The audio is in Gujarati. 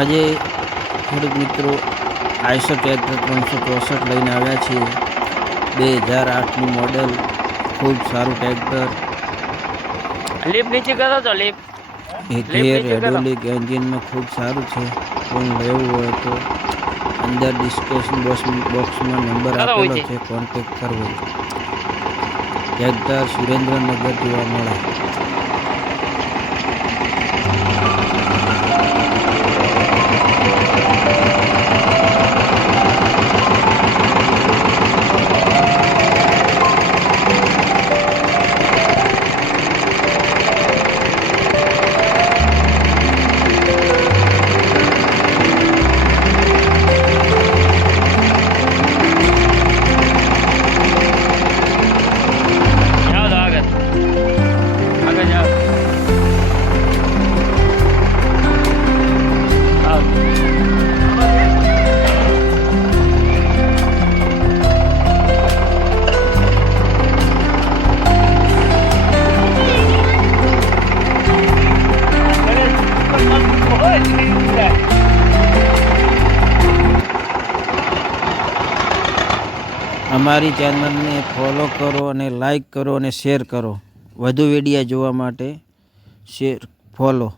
આજે ખેડૂત મિત્રો આઈસર ટ્રેક્ટર 364 લઈને આવ્યા છીએ। 2008નું મોડેલ, ખૂબ સારું ટ્રેક્ટર। લીપ નીચે કરો તો લીપ હાઇડ્રોલિક એન્જિનમાં ખૂબ સારું છે। કોઈ લેવું હોય તો અંદર ડિસ્ક્રિપ્શન બોક્સમાં નંબર આપેલો છે, કોન્ટેક્ટ કરવો। ટ્રેક્ટર સુરેન્દ્રનગર જોવા મળે। અમારી ચેનલને ફોલો કરો અને લાઈક કરો અને શેર કરો। વધુ વિડીયો જોવા માટે ફોલો।